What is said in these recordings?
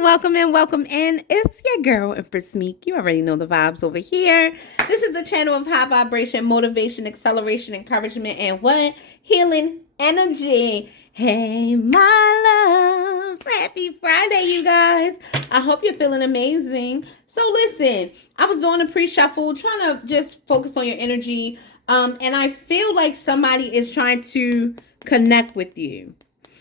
welcome in, welcome in. It's your girl, Empress MEEK. You already know the vibes over here. This is the channel of high vibration, motivation, acceleration, encouragement, and what? Healing energy. Hey, my loves. Happy Friday, you guys. I hope you're feeling amazing. So listen, I was doing a pre-shuffle, trying to just focus on your energy. And I feel like somebody is trying to connect with you.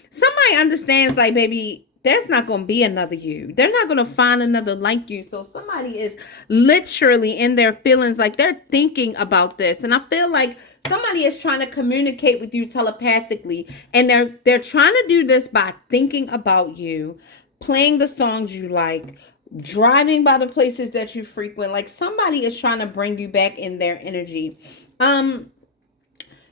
Somebody understands, like, baby, there's not going to be another you. They're not going to find another like you. So somebody is literally in their feelings, like they're thinking about this. And I feel like somebody is trying to communicate with you telepathically. And they're trying to do this by thinking about you, playing the songs you like, driving by the places that you frequent. Like somebody is trying to bring you back in their energy.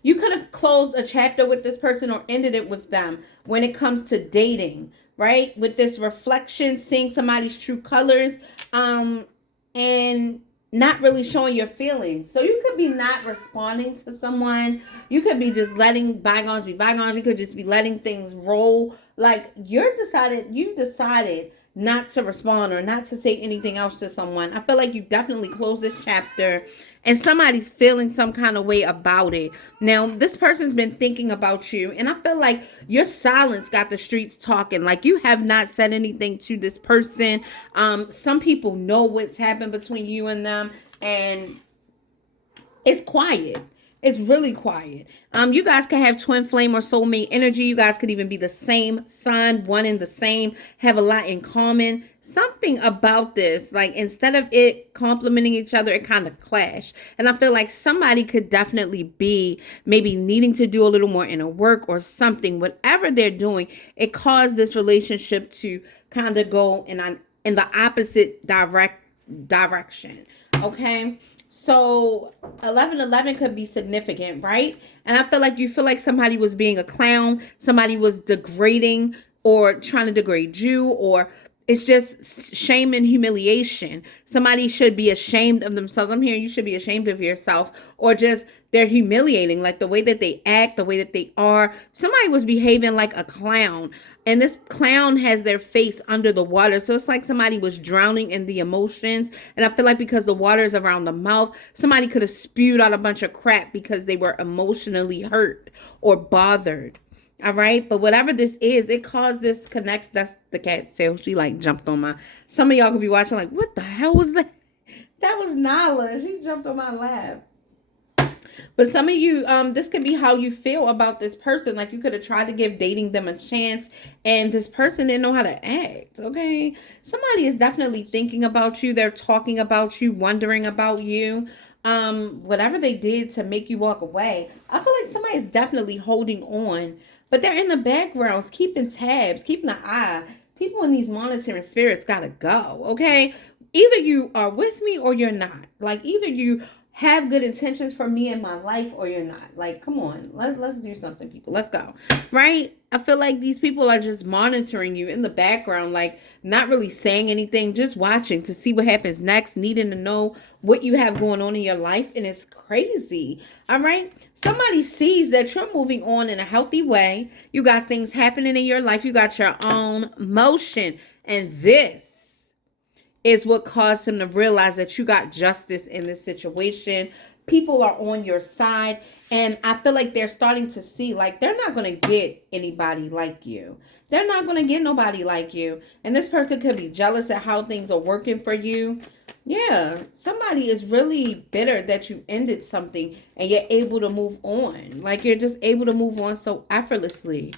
You could have closed a chapter with this person or ended it with them when it comes to dating, right? With this reflection, seeing somebody's true colors, and not really showing your feelings. So you could be not responding to someone. You could be just letting bygones be bygones. You could just be letting things roll. Like you've decided not to respond or not to say anything else to someone. I feel like you definitely closed this chapter and somebody's feeling some kind of way about it. Now, this person's been thinking about you, and I feel like your silence got the streets talking. Like you have not said anything to this person. Some people know what's happened between you and them, and it's quiet. It's really quiet. You guys can have twin flame or soulmate energy. You guys could even be the same sign, one in the same, have a lot in common. Something about this, like instead of it complementing each other, it kind of clash. And I feel like somebody could definitely be maybe needing to do a little more inner work or something. Whatever they're doing, it caused this relationship to kind of go in the opposite direction. Okay. So 1111 could be significant, right? And I feel like somebody was being a clown, somebody was degrading or trying to degrade you, or it's just shame and humiliation. Somebody should be ashamed of themselves. I'm hearing you should be ashamed of yourself, or just they're humiliating, like the way that they act, the way that they are. Somebody was behaving like a clown, and this clown has their face under the water. So it's like somebody was drowning in the emotions. And I feel like because the water is around the mouth, somebody could have spewed out a bunch of crap because they were emotionally hurt or bothered. All right. But whatever this is, it caused this connect. That's the cat's tail. She like jumped on my, some of y'all could be watching like, what the hell was that? That was Nala. She jumped on my lap. But some of you, this could be how you feel about this person. Like you could have tried to give dating them a chance, and this person didn't know how to act. Okay. Somebody is definitely thinking about you. They're talking about you, wondering about you. Whatever they did to make you walk away. I feel like somebody's definitely holding on, but they're in the backgrounds, keeping tabs, keeping an eye. People in these monitoring spirits gotta go. Okay. Either you are with me or you're not. Like either you have good intentions for me in my life or you're not. Like, come on, let's do something, people. Let's go. Right? I feel like these people are just monitoring you in the background, like not really saying anything, just watching to see what happens next, needing to know what you have going on in your life. And it's crazy. All right. Somebody sees that you're moving on in a healthy way. You got things happening in your life. You got your own motion. And this is what caused him to realize that you got justice in this situation. People are on your side. And I feel like they're starting to see, like, they're not going to get anybody like you. They're not going to get nobody like you. And this person could be jealous at how things are working for you. Yeah, somebody is really bitter that you ended something and you're able to move on. Like, you're just able to move on so effortlessly.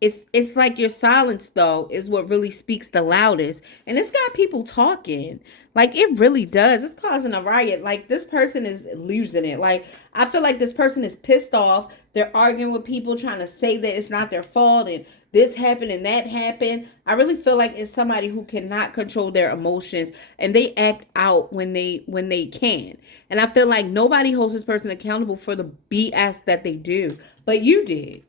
It's like your silence though is what really speaks the loudest, and it's got people talking. Like it really does. It's causing a riot. Like this person is losing it. Like I feel like this person is pissed off. They're arguing with people, trying to say that it's not their fault and this happened and that happened. I really feel like it's somebody who cannot control their emotions and they act out when they can. And I feel like nobody holds this person accountable for the BS that they do, but you did.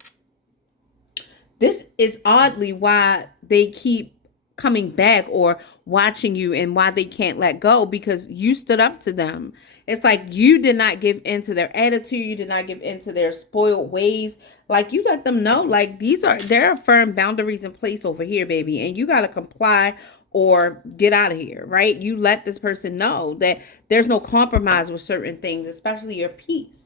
This is oddly why they keep coming back or watching you, and why they can't let go, because you stood up to them. It's like you did not give into their attitude. You did not give into their spoiled ways. Like, you let them know, like, there are firm boundaries in place over here, baby, and you got to comply or get out of here, right? You let this person know that there's no compromise with certain things, especially your peace.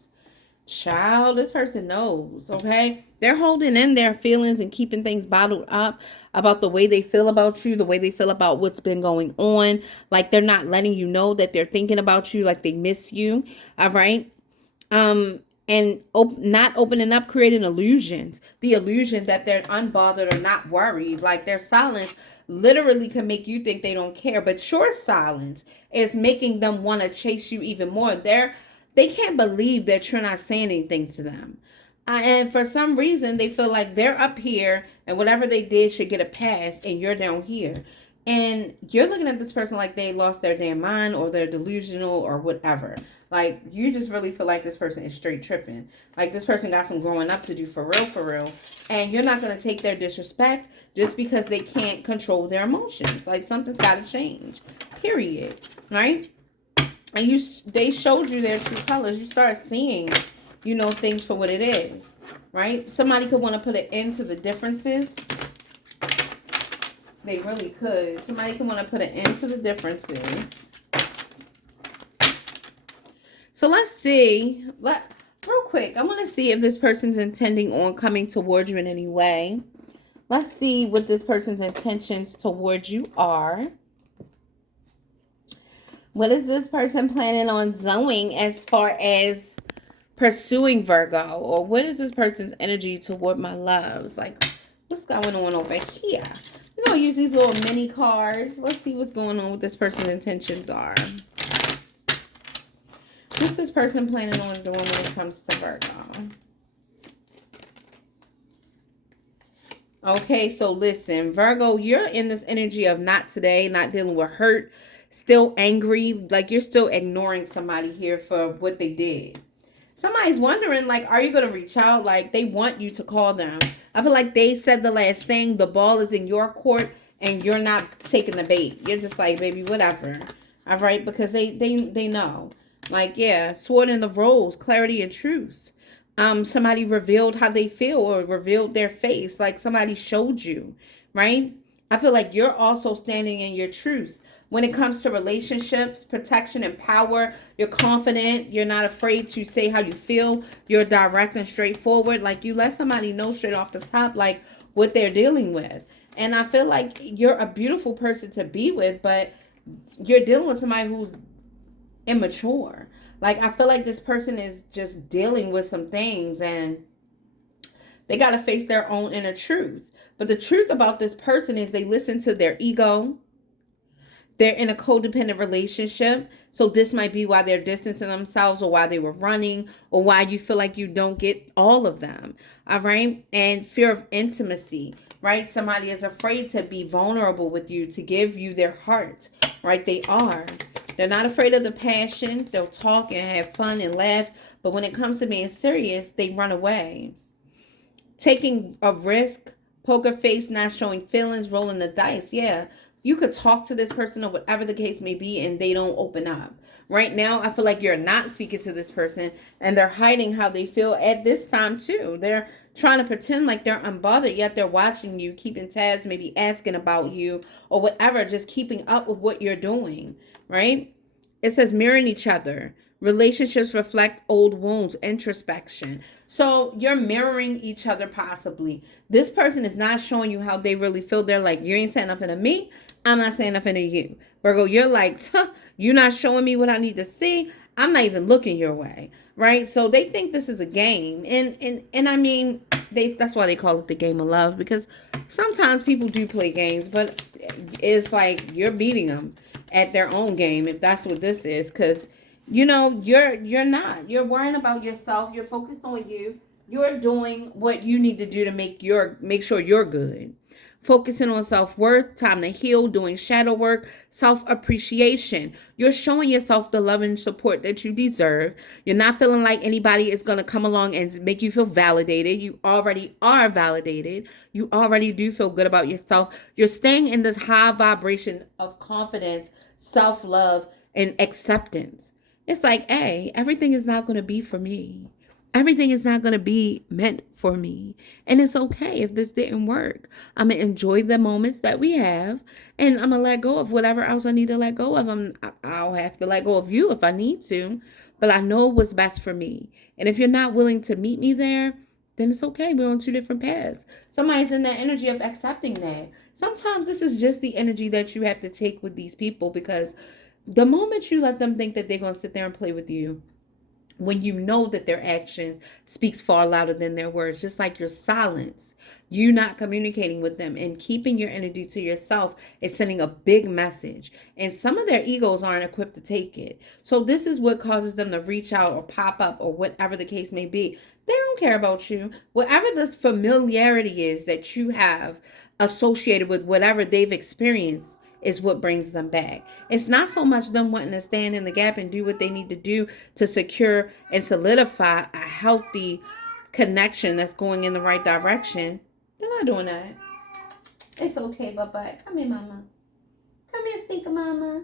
Child, this person knows, okay? They're holding in their feelings and keeping things bottled up about the way they feel about you, the way they feel about what's been going on. Like, they're not letting you know that they're thinking about you, like they miss you, all right? And not opening up, creating illusions. The illusion that they're unbothered or not worried. Like, their silence literally can make you think they don't care, but your silence is making them want to chase you even more. They can't believe that you're not saying anything to them. And for some reason, they feel like they're up here and whatever they did should get a pass, and you're down here. And you're looking at this person like they lost their damn mind or they're delusional or whatever. Like, you just really feel like this person is straight tripping. Like, this person got some growing up to do for real, for real. And you're not going to take their disrespect just because they can't control their emotions. Like, something's got to change. Period. Right? And they showed you their true colors. You start seeing, things for what it is, right? Somebody could want to put an end to the differences. They really could. Somebody could want to put an end to the differences. So let's see. Real quick, I want to see if this person's intending on coming towards you in any way. Let's see what this person's intentions towards you are. What is this person planning on doing as far as pursuing Virgo? Or what is this person's energy toward my loves? Like, what's going on over here? We're going to use these little mini cards. Let's see what's going on with this person's intentions are. What's this person planning on doing when it comes to Virgo? Okay, so listen, Virgo, you're in this energy of not today, not dealing with hurt, still angry, like you're still ignoring somebody here for what they did. Somebody's wondering, like, are you going to reach out? Like, they want you to call them. I feel like they said the last thing. The ball is in your court, and you're not taking the bait. You're just like, baby, whatever. All right? Because they know. Like, yeah, sword in the rose, clarity and truth. Somebody revealed how they feel or revealed their face. Like, somebody showed you, right? I feel like you're also standing in your truth. When it comes to relationships, protection, and power, you're confident. You're not afraid to say how you feel. You're direct and straightforward. Like, you let somebody know straight off the top, like, what they're dealing with. And I feel like you're a beautiful person to be with, but you're dealing with somebody who's immature. Like, I feel like this person is just dealing with some things, and they got to face their own inner truth. But the truth about this person is they listen to their ego. They're in a codependent relationship. So this might be why they're distancing themselves, or why they were running, or why you feel like you don't get all of them. All right. And fear of intimacy, right? Somebody is afraid to be vulnerable with you, to give you their heart, right? They are. They're not afraid of the passion. They'll talk and have fun and laugh. But when it comes to being serious, they run away. Taking a risk, poker face, not showing feelings, rolling the dice. Yeah. You could talk to this person or whatever the case may be, and they don't open up. Right now, I feel like you're not speaking to this person, and they're hiding how they feel at this time too. They're trying to pretend like they're unbothered, yet they're watching you, keeping tabs, maybe asking about you or whatever, just keeping up with what you're doing, right? It says mirroring each other. Relationships reflect old wounds, introspection. So you're mirroring each other possibly. This person is not showing you how they really feel. They're like, you ain't saying nothing to me. I'm not saying nothing to you. Virgo, you're like, you're not showing me what I need to see. I'm not even looking your way, right? So they think this is a game. And I mean, that's why they call it the game of love, because sometimes people do play games, but it's like you're beating them at their own game, if that's what this is, because you're not. You're worrying about yourself. You're focused on you. You're doing what you need to do to make sure you're good. focusing on self-worth, time to heal, doing shadow work, self-appreciation. You're showing yourself the love and support that you deserve. You're not feeling like anybody is going to come along and make you feel validated. You already are validated. You already do feel good about yourself. You're staying in this high vibration of confidence, self-love, and acceptance. It's like, hey, everything is not going to be for me. Everything is not going to be meant for me. And it's okay if this didn't work. I'm going to enjoy the moments that we have. And I'm going to let go of whatever else I need to let go of. I'll have to let go of you if I need to. But I know what's best for me. And if you're not willing to meet me there, then it's okay. We're on two different paths. Somebody's in that energy of accepting that. Sometimes this is just the energy that you have to take with these people, because the moment you let them think that they're going to sit there and play with you, when you know that their action speaks far louder than their words, just like your silence, you not communicating with them and keeping your energy to yourself is sending a big message. And some of their egos aren't equipped to take it. So this is what causes them to reach out or pop up or whatever the case may be. They don't care about you. Whatever this familiarity is that you have associated with whatever they've experienced is what brings them back. It's not so much them wanting to stand in the gap and do what they need to do to secure and solidify a healthy connection that's going in the right direction. They're not doing that. It's okay, bye-bye. Come here, mama. Come here, stinker mama.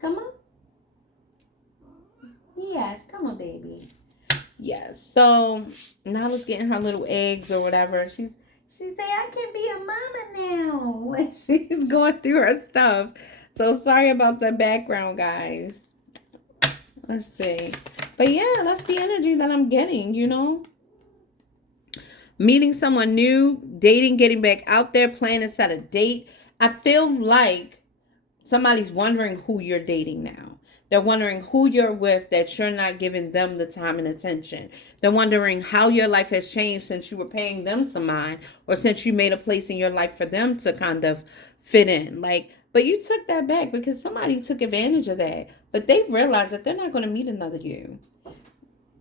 Come on. Yes, come on, baby. Yes, so Nala's getting her little eggs or whatever. She say, I can be a mama now. Like, she's going through her stuff. So sorry about the background, guys. Let's see. But yeah, that's the energy that I'm getting, you know. Meeting someone new, dating, getting back out there, planning to set a date. I feel like somebody's wondering who you're dating now. They're wondering who you're with, that you're not giving them the time and attention. They're wondering how your life has changed since you were paying them some mind, or since you made a place in your life for them to kind of fit in. Like, but you took that back because somebody took advantage of that. But they've realized that they're not going to meet another you.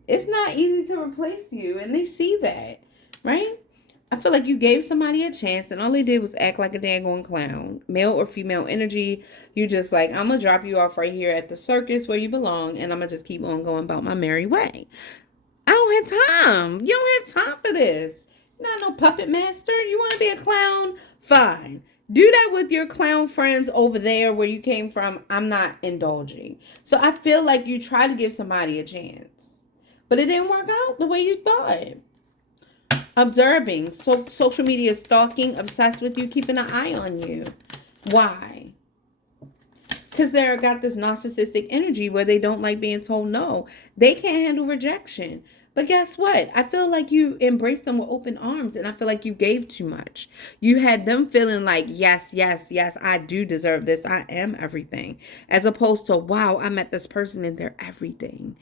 It's not easy to replace you, and they see that, right? I feel like you gave somebody a chance and all they did was act like a daggone clown. Male or female energy. You just like, I'm going to drop you off right here at the circus where you belong, and I'm going to just keep on going about my merry way. I don't have time. You don't have time for this. You're not no puppet master. You want to be a clown? Fine. Do that with your clown friends over there where you came from. I'm not indulging. So I feel like you try to give somebody a chance, but it didn't work out the way you thought. Observing. So social media stalking, obsessed with you, keeping an eye on you. Why? Because they're got this narcissistic energy where they don't like being told no. They can't handle rejection. But guess what? I feel like you embraced them with open arms, and I feel like you gave too much. You had them feeling like, yes, yes, yes, I do deserve this. I am everything. As opposed to, wow, I met this person and they're everything.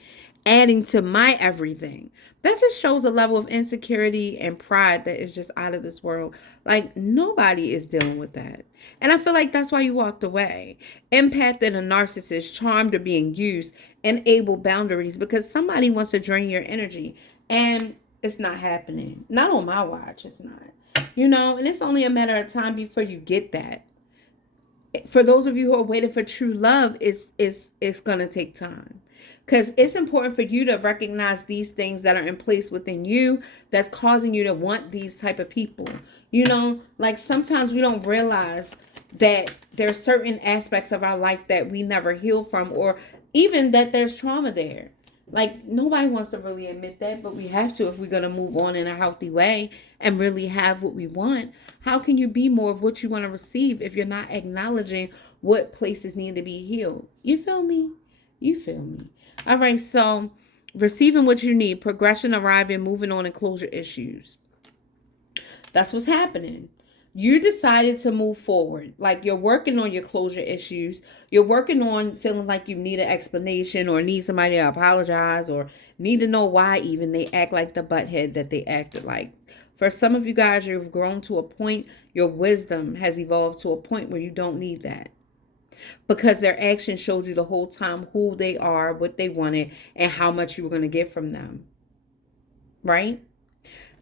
Adding to my everything. That just shows a level of insecurity and pride that is just out of this world. Like, nobody is dealing with that. And I feel like that's why you walked away. Empath and a narcissist, charmed or being used, enable boundaries because somebody wants to drain your energy. And it's not happening. Not on my watch, it's not. You know, and it's only a matter of time before you get that. For those of you who are waiting for true love, it's going to take time. Because it's important for you to recognize these things that are in place within you that's causing you to want these type of people. You know, like sometimes we don't realize that there's certain aspects of our life that we never heal from, or even that there's trauma there. Like, nobody wants to really admit that, but we have to if we're going to move on in a healthy way and really have what we want. How can you be more of what you want to receive if you're not acknowledging what places need to be healed? You feel me? You feel me? All right, so receiving what you need, progression, arriving, moving on, and closure issues. That's what's happening. You decided to move forward. Like, you're working on your closure issues. You're working on feeling like you need an explanation or need somebody to apologize or need to know why even they act like the butthead that they acted like. For some of you guys, you've grown to a point, your wisdom has evolved to a point where you don't need that. Because their action showed you the whole time who they are, what they wanted, and how much you were going to get from them. Right?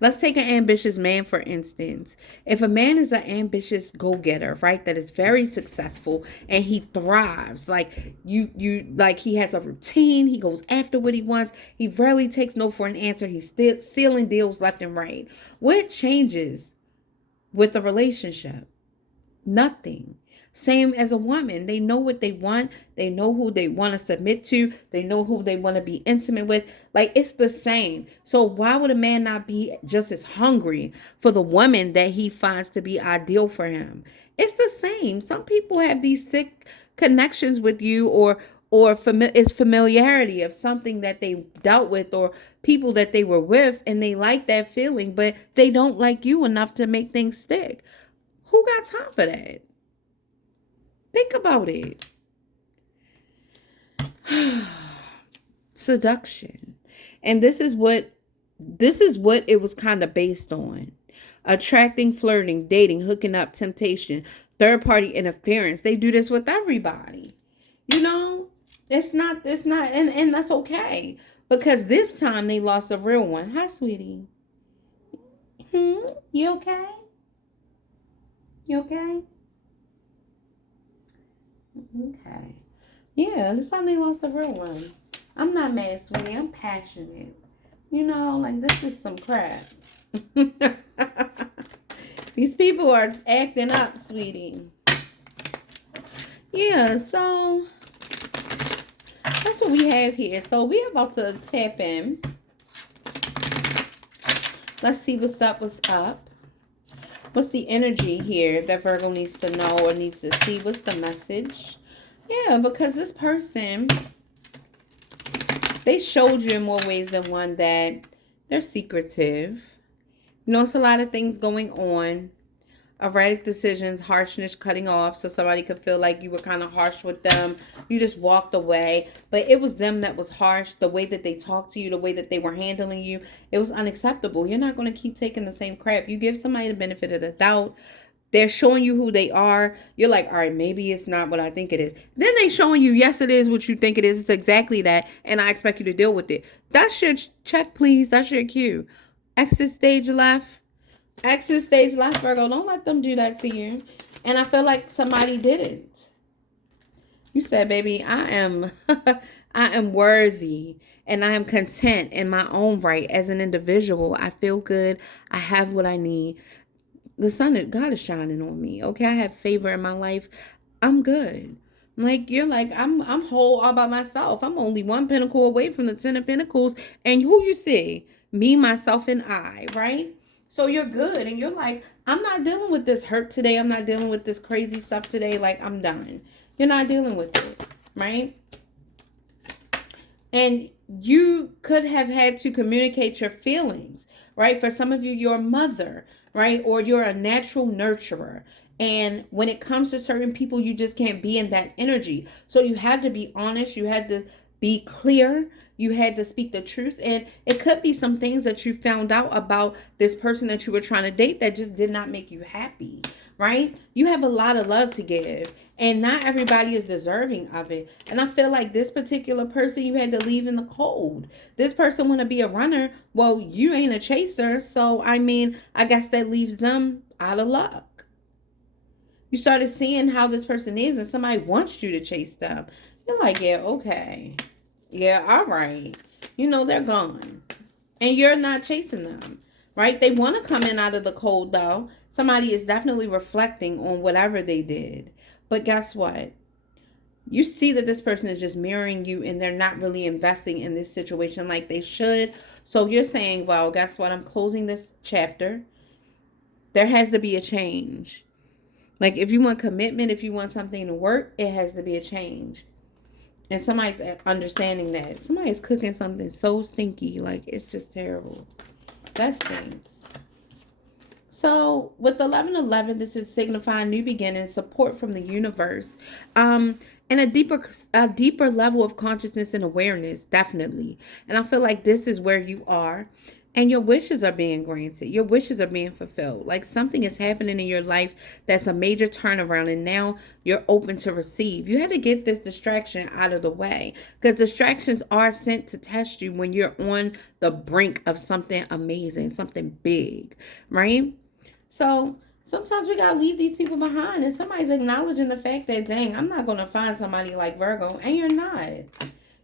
Let's take an ambitious man, for instance. If a man is an ambitious go-getter, right, that is very successful and he thrives, like like he has a routine, he goes after what he wants, he rarely takes no for an answer, he's still sealing deals left and right. What changes with a relationship? Nothing. Same as a woman. They know what they want. They know who they want to submit to. They know who they want to be intimate with. Like, it's the same. So why would a man not be just as hungry for the woman that he finds to be ideal for him? It's the same. Some people have these sick connections with you, or it's familiarity of something that they dealt with or people that they were with, and they like that feeling, but they don't like you enough to make things stick. Who got time for that? Think about it. Seduction. And this is what it was kind of based on. Attracting, flirting, dating, hooking up, temptation, third party interference. They do this with everybody. You know? It's not and that's okay. Because this time they lost a real one. Hi, sweetie. You okay? You okay? Okay. Yeah, this time they lost a real one. I'm not mad, sweetie. I'm passionate. You know, like, this is some crap. These people are acting up, sweetie. Yeah, so that's what we have here. So we're about to tap in. Let's see what's up, What's the energy here that Virgo needs to know or needs to see? What's the message? Yeah, because this person, they showed you in more ways than one that they're secretive. You know, it's a lot of things going on. Erratic decisions, harshness, cutting off, so somebody could feel like you were kind of harsh with them. You just walked away, but it was them that was harsh. The way that they talked to you, the way that they were handling you, it was unacceptable. You're not going to keep taking the same crap. You give somebody the benefit of the doubt. They're showing you who they are. You're like, all right, maybe it's not what I think it is. Then they showing you, yes, it is what you think it is. It's exactly that, and I expect you to deal with it. That's your check, please. That's your cue. Exit stage left. Exit stage left, Virgo. Don't let them do that to you. And I feel like somebody didn't. You said, baby, I am worthy and I am content in my own right as an individual. I feel good. I have what I need. The sun of God is shining on me. Okay, I have favor in my life. I'm good. Like, you're like, I'm whole all by myself. I'm only one pentacle away from the 10 of Pentacles. And who you see? Me, myself, and I, right? So you're good. And you're like, I'm not dealing with this hurt today. I'm not dealing with this crazy stuff today. Like, I'm done. You're not dealing with it, right? And you could have had to communicate your feelings, right? For some of you, your mother, right? Or you're a natural nurturer. And when it comes to certain people, you just can't be in that energy. So you had to be honest. You had to be clear. You had to speak the truth. And it could be some things that you found out about this person that you were trying to date that just did not make you happy, right? You have a lot of love to give. And not everybody is deserving of it. And I feel like this particular person you had to leave in the cold. This person want to be a runner. Well, you ain't a chaser. So, I mean, I guess that leaves them out of luck. You started seeing how this person is and somebody wants you to chase them. You're like, yeah, okay. Yeah, all right. You know, they're gone. And you're not chasing them, right? They want to come in out of the cold, though. Somebody is definitely reflecting on whatever they did. But guess what? You see that this person is just mirroring you and they're not really investing in this situation like they should. So you're saying, well, guess what? I'm closing this chapter. There has to be a change. Like, if you want commitment, if you want something to work, it has to be a change. And somebody's understanding that. Somebody's cooking something so stinky. Like, it's just terrible. That stinks. So with 1111, this is signifying new beginnings, support from the universe, and a deeper level of consciousness and awareness, definitely. And I feel like this is where you are. And your wishes are being granted. Your wishes are being fulfilled. Like something is happening in your life that's a major turnaround, and now you're open to receive. You had to get this distraction out of the way, because distractions are sent to test you when you're on the brink of something amazing, something big, right? So sometimes we gotta leave these people behind, and somebody's acknowledging the fact that, dang, I'm not gonna find somebody like Virgo, and you're not.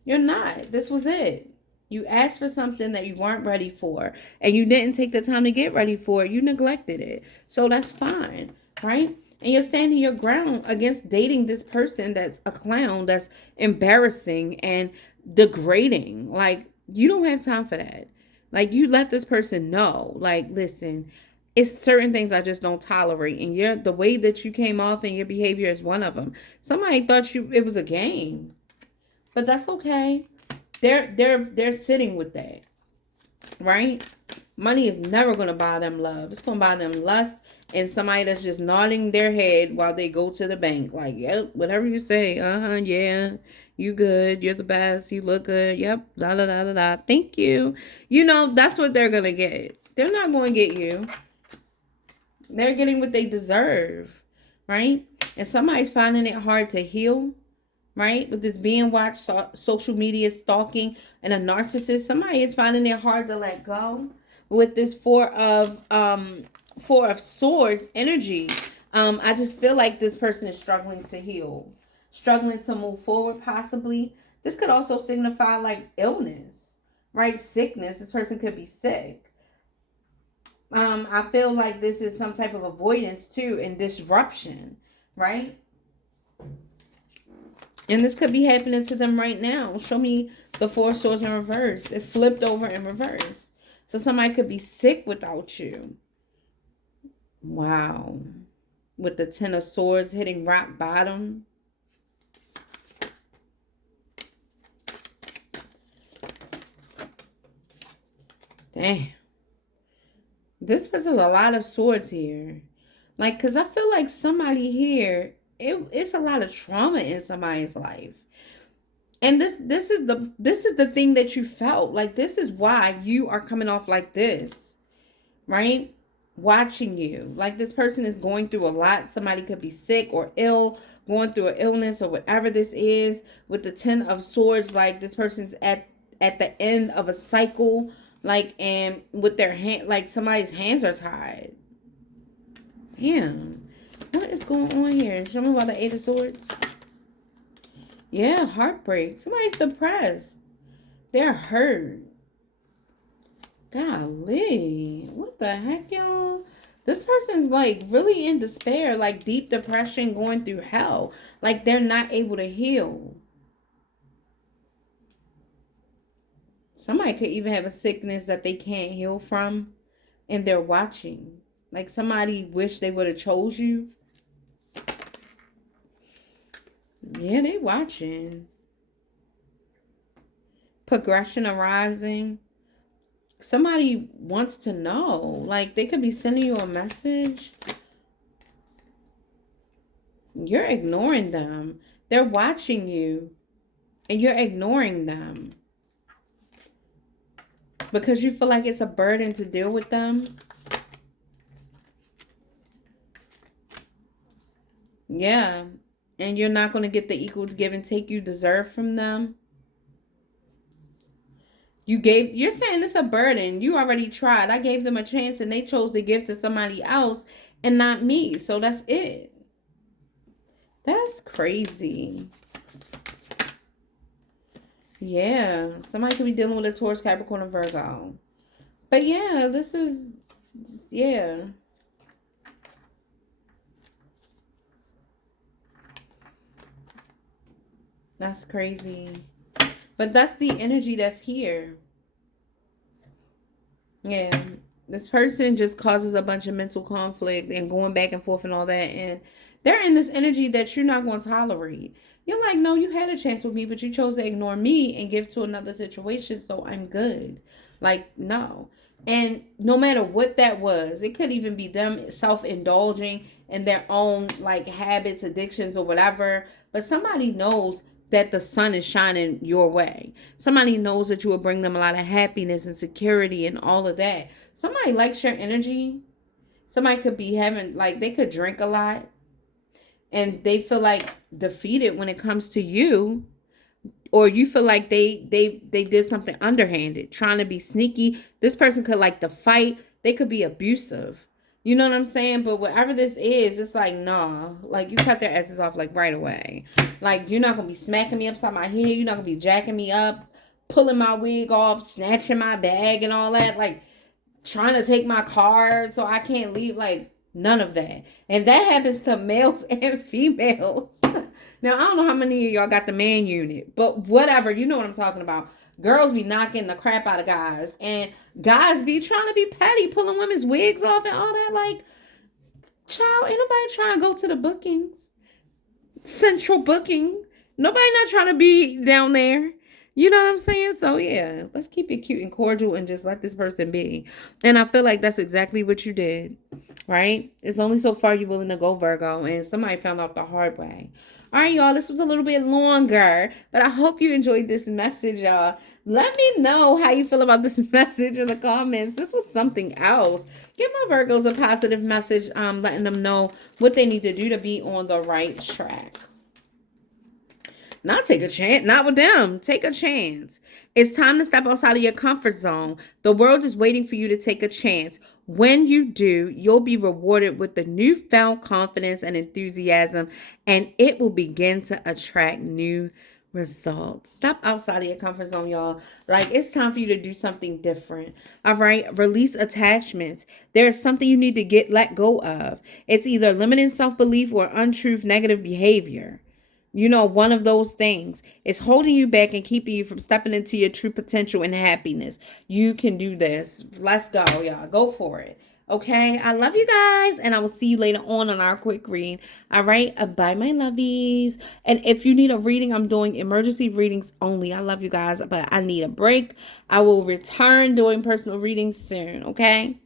You're not. This was it. You asked for something that you weren't ready for, and you didn't take the time to get ready for it. You neglected it. So that's fine, right? And you're standing your ground against dating this person that's a clown, that's embarrassing and degrading. Like, you don't have time for that. Like, you let this person know, like, listen, it's certain things I just don't tolerate. And the way that you came off and your behavior is one of them. Somebody thought it was a game. But that's okay. They're sitting with that, right? Money is never gonna buy them love. It's gonna buy them lust and somebody that's just nodding their head while they go to the bank. Like, yep, whatever you say. Yeah, you good. You're the best. You look good. Yep. La la la la la. Thank you. You know, that's what they're gonna get. They're not gonna get you. They're getting what they deserve, right? And somebody's finding it hard to heal. Right? With this being watched, social media stalking, and a narcissist, somebody is finding it hard to let go. With this four of swords energy, I just feel like this person is struggling to heal, struggling to move forward. Possibly, this could also signify like illness, right? Sickness. This person could be sick. I feel like this is some type of avoidance too, and disruption, right? And this could be happening to them right now. Show me the Four Swords in reverse. It flipped over in reverse. So somebody could be sick without you. Wow. With the Ten of Swords hitting rock bottom. Damn. This person's a lot of swords here. Like, because I feel like somebody here, it's a lot of trauma in somebody's life. And this is the thing that you felt. Like, this is why you are coming off like this, right? Watching you. Like, this person is going through a lot. Somebody could be sick or ill, going through an illness or whatever this is. With the Ten of Swords, like, this person's at the end of a cycle. Like, and with their hand, like somebody's hands are tied. Damn. What is going on here? Show me about the Eight of Swords. Yeah, heartbreak. Somebody's depressed. They're hurt. Golly. What the heck, y'all? This person's like really in despair, like deep depression, going through hell. Like they're not able to heal. Somebody could even have a sickness that they can't heal from, and they're watching. Like somebody wish they would have chose you. Yeah, they watching. Progression arising. Somebody wants to know. Like they could be sending you a message. You're ignoring them. They're watching you, and you're ignoring them. Because you feel like it's a burden to deal with them. Yeah. And you're not going to get the equal give and take you deserve from them. You're saying it's a burden. You already tried. I gave them a chance and they chose to give to somebody else and not me. So that's it. That's crazy. Yeah, somebody could be dealing with a Taurus, Capricorn, and Virgo. But yeah, this is, yeah. That's crazy. But that's the energy that's here. Yeah, this person just causes a bunch of mental conflict and going back and forth and all that. And they're in this energy that you're not going to tolerate. You're like, no, you had a chance with me, but you chose to ignore me and give to another situation, so I'm good. Like, no. And no matter what that was, it could even be them self-indulging in their own, like, habits, addictions, or whatever. But somebody knows that the sun is shining your way. Somebody knows that you will bring them a lot of happiness and security and all of that. Somebody likes your energy. Somebody could be having, like, they could drink a lot and they feel like defeated when it comes to you, or you feel like they did something underhanded, trying to be sneaky. This person could like to fight. They could be abusive. You know what I'm saying? But whatever this is, it's like, nah. Like, you cut their asses off, like, right away. Like, you're not going to be smacking me upside my head. You're not going to be jacking me up, pulling my wig off, snatching my bag and all that. Like, trying to take my car so I can't leave. Like, none of that. And that happens to males and females. Now, I don't know how many of y'all got the man unit, but whatever. You know what I'm talking about. Girls be knocking the crap out of guys, and guys be trying to be petty, pulling women's wigs off and all that. Like, child, ain't nobody trying to go to the bookings. Central booking. Nobody not trying to be down there. You know what I'm saying? So, yeah, let's keep it cute and cordial and just let this person be. And I feel like that's exactly what you did, right? It's only so far you're willing to go, Virgo, and somebody found out the hard way. All right, y'all, this was a little bit longer, but I hope you enjoyed this message, y'all. Let me know how you feel about this message in the comments. This was something else. Give my Virgos a positive message, letting them know what they need to do to be on the right track. Not take a chance. Not with them. Take a chance. It's time to step outside of your comfort zone. The world is waiting for you to take a chance. When you do, you'll be rewarded with the newfound confidence and enthusiasm, and it will begin to attract new results. Step outside of your comfort zone, y'all. Like, it's time for you to do something different. All right. Release attachments. There's something you need to let go of. It's either limiting self-belief or untruth, negative behavior. You know, one of those things is holding you back and keeping you from stepping into your true potential and happiness. You can do this. Let's go, y'all. Go for it. Okay? I love you guys, and I will see you later on our quick read. All right? Bye, my lovies. And if you need a reading, I'm doing emergency readings only. I love you guys, but I need a break. I will return doing personal readings soon. Okay?